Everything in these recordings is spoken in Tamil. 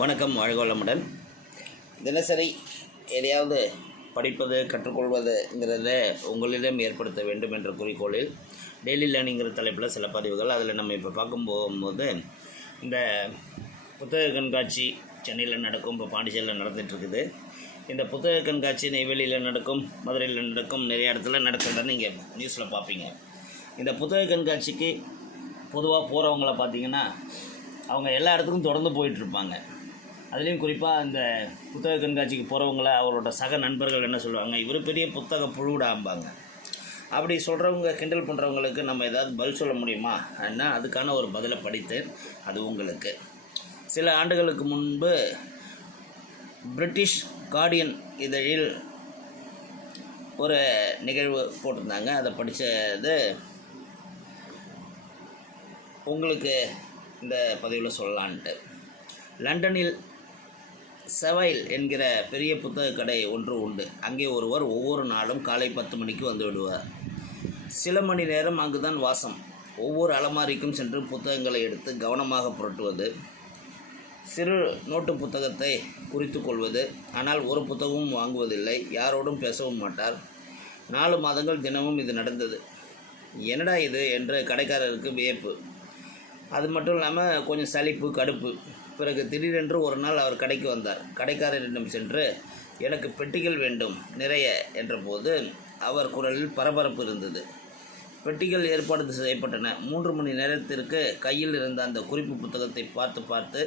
வணக்கம் வாழ்கோளமுடன். தினசரி எதையாவது படிப்பது கற்றுக்கொள்வதுங்கிறத உங்களிடம் ஏற்படுத்த வேண்டும் என்ற குறிக்கோளில் டெய்லி லேர்னிங்கிற தலைப்பில் சில பதிவுகள். அதில் நம்ம இப்போ பார்க்கும் போகும்போது இந்த புத்தக கண்காட்சி சென்னையில் நடக்கும் இப்போ பாண்டிச்சேரியில் நடந்துகிட்ருக்குது. இந்த புத்தக கண்காட்சி நெய்வேலியில் நடக்கும் மதுரையில் நடக்கும் நிறைய இடத்துல நடக்கிறத நீங்கள் நியூஸில் பார்ப்பீங்க. இந்த புத்தக கண்காட்சிக்கு பொதுவாக போகிறவங்கள பார்த்தீங்கன்னா அவங்க எல்லா இடத்துக்கும் தொடர்ந்து போயிட்டுருப்பாங்க அதுலேயும் குறிப்பாக அந்த புத்தக கண்காட்சிக்கு போகிறவங்கள அவரோட சக நண்பர்கள் என்ன சொல்லுவாங்க இவர் பெரிய புத்தக புழுவிடாம்பாங்க அப்படி சொல்கிறவங்க கிண்டல் பண்ணுறவங்களுக்கு நம்ம ஏதாவது பதில் சொல்ல முடியுமா? அப்படின்னா அதுக்கான ஒரு பதிலை படித்தேன். அது உங்களுக்கு. சில ஆண்டுகளுக்கு முன்பு பிரிட்டிஷ் கார்டியன் இதழில் ஒரு நிகழ்வு போட்டிருந்தாங்க. அதை படித்தது உங்களுக்கு இந்த பதிவில் சொல்லலான்ட்டு. லண்டனில் செவைல் என்கிற பெரிய புத்தக கடை ஒன்று உண்டு. அங்கே ஒருவர் ஒவ்வொரு நாளும் காலை பத்து மணிக்கு வந்து விடுவார். சில மணி நேரம் அங்குதான் வாசம். ஒவ்வொரு அலமாரிக்கும் சென்று புத்தகங்களை எடுத்து கவனமாக புரட்டுவது சிறு நோட்டு புத்தகத்தை குறித்து கொள்வது. ஆனால் ஒரு புத்தகமும் வாங்குவதில்லை. யாரோடும் பேசவும் மாட்டார். நாலு மாதங்கள் தினமும் இது நடந்தது. என்னடா இது? என்று கடைக்காரருக்கு வியப்பு. அது மட்டும் இல்லாமல் கொஞ்சம் சலிப்பு கடுப்பு. பிறகு திடீரென்று ஒரு நாள் அவர் கடைக்கு வந்தார். கடைக்காரரிடம் சென்று எனக்கு பெட்டிகள் வேண்டும் நிறைய என்றபோது அவர் குரலில் பரபரப்பு இருந்தது. பெட்டிகள் ஏற்பாடு செய்யப்பட்டன. மூன்று மணி நேரத்திற்கு கையில் இருந்த அந்த குறிப்பு புத்தகத்தை பார்த்து பார்த்து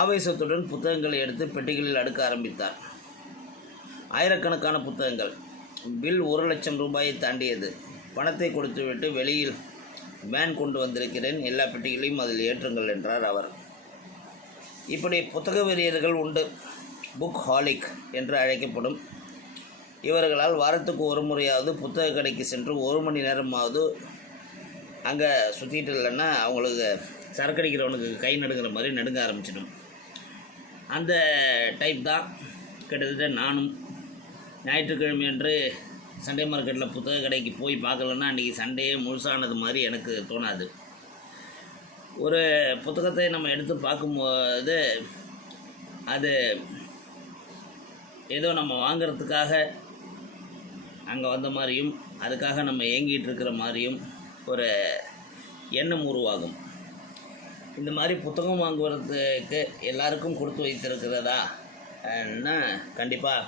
ஆவேசத்துடன் புத்தகங்களை எடுத்து பெட்டிகளில் அடுக்க ஆரம்பித்தார். ஆயிரக்கணக்கான புத்தகங்கள். பில் ஒரு லட்சம் ரூபாயை தாண்டியது. பணத்தை கொடுத்துவிட்டு வெளியில் வேன் கொண்டு வந்திருக்கிறேன். எல்லா பெட்டிகளையும் அதில் ஏற்றுங்கள் என்றார் அவர். இப்படி புத்தக வெறியர்கள் உண்டு. புக் ஹாலிக் என்று அழைக்கப்படும். இவர்களால் வாரத்துக்கு ஒரு முறையாவது புத்தக கடைக்கு சென்று ஒரு மணி நேரமாவது அங்கே சுற்றிட்டு இல்லைன்னா அவங்களுக்கு சரக்கடிக்கிறவனுக்கு கை நடுங்கிற மாதிரி நடுங்க ஆரம்பிச்சிடும். அந்த டைப் தான் கிட்டத்தட்ட நானும். ஞாயிற்றுக்கிழமை என்று சண்டே மார்க்கெட்டில் புத்தக கடைக்கு போய் பார்க்கலன்னா அன்றைக்கி சண்டையே முழுசானது மாதிரி எனக்கு தோணாது. ஒரு புத்தகத்தை நம்ம எடுத்து பார்க்கும்போது அது ஏதோ நம்ம வாங்கிறதுக்காக அங்கே வந்த மாதிரியும் அதுக்காக நம்ம ஏங்கிட்டு இருக்கிற மாதிரியும் ஒரு எண்ணம் உருவாகும். இந்த மாதிரி புத்தகம் வாங்குவதுக்கு எல்லாருக்கும் கொடுத்து வைத்திருக்கிறதா? கண்டிப்பாக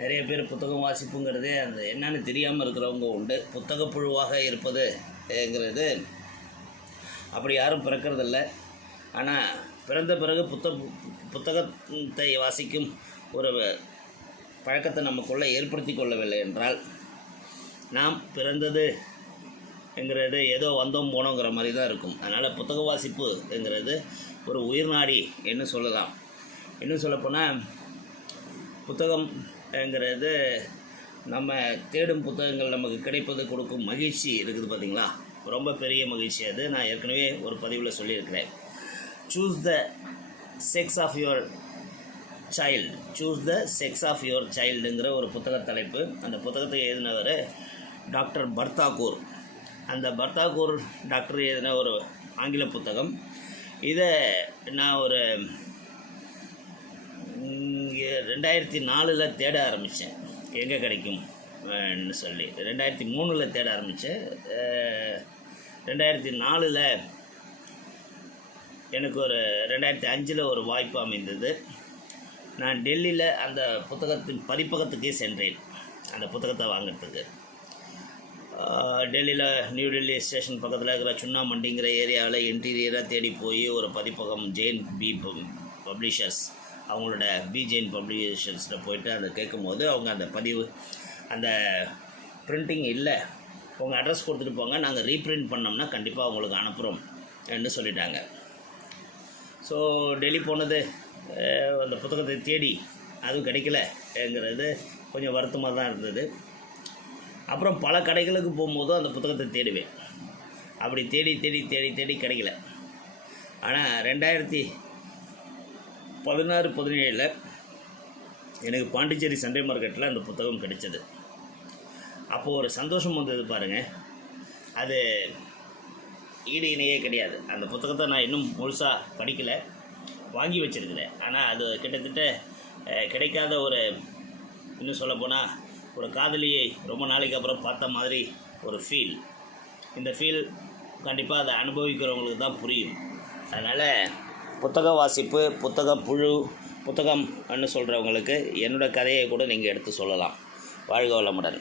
நிறைய பேர் புத்தகம் வாசிப்புங்கிறதே அந்த என்னன்னு தெரியாமல் இருக்கிறவங்க உண்டு. புத்தக புழுவாக இருப்பதுங்கிறது அப்படி யாரும் பிறக்கிறதில்ல. ஆனால் பிறந்த பிறகு புத்த புத்தகத்தை வாசிக்கும் ஒரு பழக்கத்தை நமக்குள்ளே ஏற்படுத்தி கொள்ளவில்லை என்றால் நாம் பிறந்தது என்கிறது ஏதோ வந்தோம் போனோங்கிற மாதிரி தான் இருக்கும். அதனால் புத்தக வாசிப்பு என்கிறது ஒரு உயிர்நாடி என்று சொல்லலாம். இன்னும் சொல்லப்போனால் புத்தகம்ங்கிறது நம்ம தேடும் புத்தகங்கள் நமக்கு கிடைப்பது கொடுக்கும் மகிழ்ச்சி இருக்குது பார்த்திங்களா ரொம்ப பெரிய மகிழ்ச்சி அது. நான் ஏற்கனவே ஒரு பதிவில் சொல்லியிருக்கிறேன். Choose the sex of your child choose the sex of your சைல்டுங்கிற ஒரு புத்தக தலைப்பு. அந்த புத்தகத்தை எழுதினவர் டாக்டர் பர்தாகூர். அந்த பர்தாகூர் டாக்டர் எழுதின ஒரு ஆங்கில புத்தகம். இதை நான் ஒரு ரெண்டாயிரத்தி நாலில் தேட ஆரம்பித்தேன் எங்கே கிடைக்கும்? சொல்லி. ரெண்டாயிரத்தி மூணில் தேட ஆரம்பித்தேன் ரெண்டாயிரத்தி நாலில் எனக்கு ஒரு ரெண்டாயிரத்தி அஞ்சில் ஒரு வாய்ப்பு அமைந்தது. நான் டெல்லியில் அந்த புத்தகத்தின் பதிப்பகத்துக்கே சென்றேன். அந்த புத்தகத்தை வாங்கிறதுக்கு. டெல்லியில் நியூ டெல்லி ஸ்டேஷன் பக்கத்தில் இருக்கிற சுண்ணாமண்டிங்கிற ஏரியாவில் இன்டீரியராக தேடி போய் ஒரு பதிப்பகம் ஜெயின் பி பப்ளிஷர்ஸ் அவங்களோட பி ஜெயின் பப்ளிஷர்ஸில் போயிட்டு அதை கேட்கும்போது அவங்க அந்த பதிவு அந்த பிரிண்டிங் இல்லை. உங்கள் அட்ரஸ் கொடுத்துட்டு போங்க. நாங்கள் ரீப்ரிண்ட் பண்ணோம்னா கண்டிப்பாக உங்களுக்கு அனுப்புகிறோம் என்று சொல்லிட்டாங்க. ஸோ டெல்லி போனது அந்த புத்தகத்தை தேடி அதுவும் கிடைக்கலங்கிறது கொஞ்சம் வருத்தமாக தான் இருந்தது. அப்புறம் பல கடைகளுக்கு போகும்போதும் அந்த புத்தகத்தை தேடுவேன். அப்படி தேடி தேடி தேடி தேடி கிடைக்கல. ஆனால் ரெண்டாயிரத்தி பதினாறு பதினேழில் எனக்கு பாண்டிச்சேரி சண்டே மார்க்கெட்டில் அந்த புத்தகம் கிடைச்சது. அப்போது ஒரு சந்தோஷம் வந்தது பாருங்கள் அது ஈடு இணையே கிடையாது. அந்த புத்தகத்தை நான் இன்னும் முழுசாக படிக்கலை. வாங்கி வச்சுருக்கிறேன். ஆனால் அது கிட்டத்தட்ட கிடைக்காத ஒரு இன்னும் சொல்லப்போனால் ஒரு காதலியை ரொம்ப நாளைக்கு அப்புறம் பார்த்த மாதிரி ஒரு ஃபீல் இந்த ஃபீல் கண்டிப்பாக அதை அனுபவிக்கிறவங்களுக்கு தான் புரியும். அதனால் புத்தக வாசிப்பு புத்தகம் புழு புத்தகம் சொல்கிறவங்களுக்கு என்னோட கதையை கூட நீங்கள் எடுத்து சொல்லலாம். வாழ்க வளமுடன்.